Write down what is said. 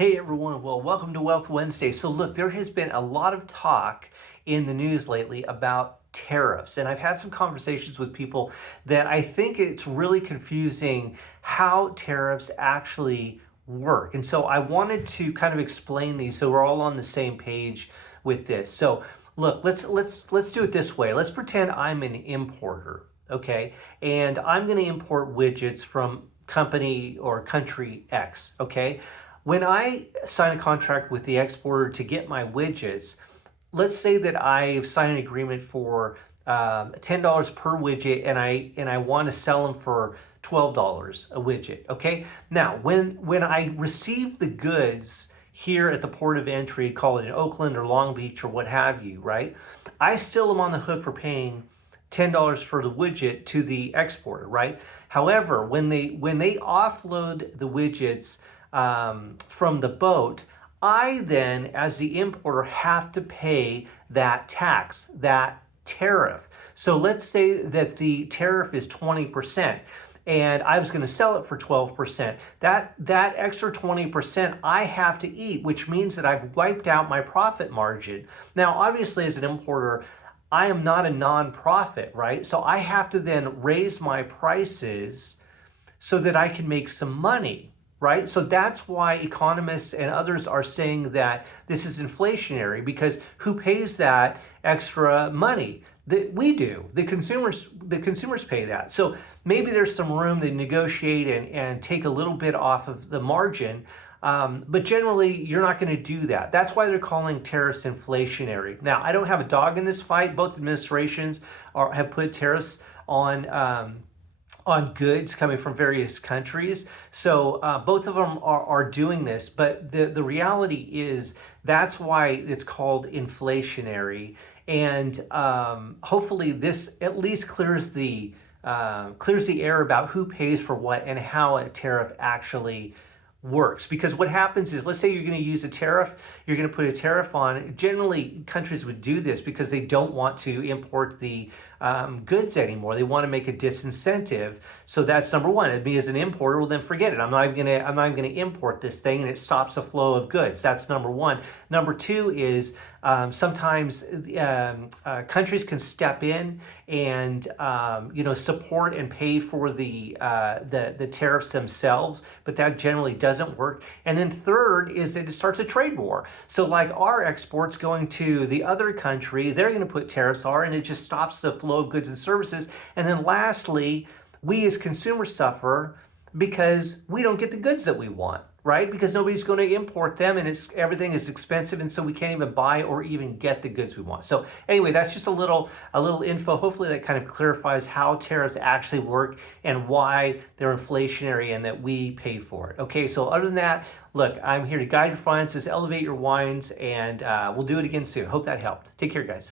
Hey everyone, well, welcome to Wealth Wednesday. So, look, there has been a lot of talk in the news lately about tariffs, and I've had some conversations with people that I think it's really confusing how tariffs actually work. And so, I wanted to kind of explain these so we're all on the same page with this. So, look, let's do it this way. Let's pretend I'm an importer, okay? And I'm going to import widgets from company or country X, okay? When I sign a contract with the exporter to get my widgets, let's say that I've signed an agreement for $10 per widget, and I want to sell them for $12 a widget. Okay. Now, when I receive the goods here at the port of entry, call it in Oakland or Long Beach or what have you, right? I still am on the hook for paying $10 for the widget to the exporter, right? However, when they offload the widgets from the boat, I then, as the importer, have to pay that tax, that tariff. So let's say that the tariff is 20%. And I was going to sell it for 12%. That extra 20% I have to eat, which means that I've wiped out my profit margin. Now, obviously, as an importer, I am not a nonprofit, right? So I have to then raise my prices so that I can make some money, right? So that's why economists and others are saying that this is inflationary, because who pays that extra money? We do. The consumers pay that. So maybe there's some room to negotiate and take a little bit off of the margin. But generally, you're not going to do that. That's why they're calling tariffs inflationary. Now, I don't have a dog in this fight. Both administrations have put tariffs on goods coming from various countries. So both of them are doing this, but the reality is that's why it's called inflationary. And hopefully this at least clears the air about who pays for what and how a tariff actually works. Because what happens is, let's say you're going to use a tariff, you're going to put a tariff on. Generally, countries would do this because they don't want to import the goods anymore. They want to make a disincentive. So that's number one. Me as an importer, well, then forget it. I'm not even going to import this thing, and it stops the flow of goods. That's number one. Number two is sometimes countries can step in and support and pay for the tariffs themselves, but that generally doesn't work. And then third is that it starts a trade war. So like our exports going to the other country, they're going to put tariffs on, and it just stops the flow of goods and services. And then lastly, we as consumers suffer because we don't get the goods that we want, right? Because nobody's going to import them, and everything is expensive, and so we can't even buy or even get the goods we want. So anyway, that's just a little info. Hopefully that kind of clarifies how tariffs actually work and why they're inflationary and that we pay for it. Okay, so other than that, look, I'm here to guide your finances, elevate your wines, and we'll do it again soon. Hope that helped. Take care, guys.